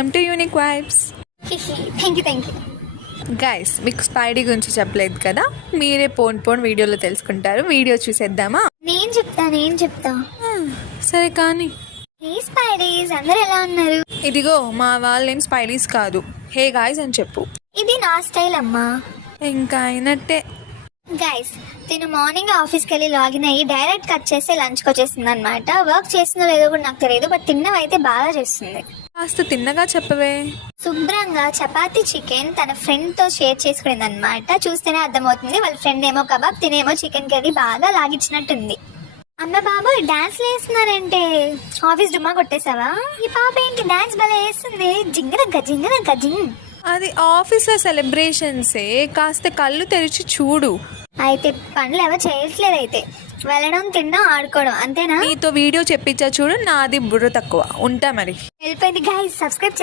Welcome to unique vibes. Thank you. Guys, మీకు Spidey గురించి చెప్పలేదు కదా, మీరే పోన్ వీడియోలో తెలుసుకుంటారు. వీడియో చూసేద్దామా? నేను చెప్తా. సరే కానీ స్పైడీస్ అందరూ ఎలా ఉన్నారు? ఇదిగో మా వాళ్ళేం స్పైడీస్ కాదు, హే గాయ్స్ అని చెప్పు. ఇది నా స్టైల్ అమ్మా. ఇంకా అయినట్టే. గైస్, తిను మార్నింగ్ ఆఫీస్కి వెళ్ళి లాగిన్ అయ్యి డైరెక్ట్ కట్ చేసి లంచ్కి వచ్చేస్తుంది అనమాట. వర్క్ చేస్తుందో లేదో కూడా నాకు తెలియదు, బట్ తిన్నవైతే బాగా చేస్తుంది. కాస్త తిన్నగా చెప్పవే. శుభ్రంగా చపాతీ చికెన్ తన ఫ్రెండ్ తో షేర్ చేసుకునేది అనమాట. చూస్తేనే అర్థమవుతుంది వాళ్ళ ఫ్రెండ్ ఏమో కబాబ్, తినేమో చికెన్ కర్రీ బాగా లాగిచ్చినట్టుంది. అమ్మ బాబు డాన్స్ వేస్తున్నారంటే ఆఫీస్ డుమ్మా కొట్టేసావా? ఈ పాప ఏంటి డాన్స్ భలే వేస్తుంది, జింగ జింగ్. అది ఆఫీస్లో సెలబ్రేషన్సే, కాస్త కళ్ళు తెరిచి చూడు. అయితే పనులు ఎవరు చేయట్లేదు, అయితే వెళ్ళడం తినడం ఆడుకోవడం అంతేనా? నీతో వీడియో చెప్పించా చూడు, నాది బుర్ర తక్కువ. ఉంటా మరి. వెళ్ళిపోయింది. Guys, subscribe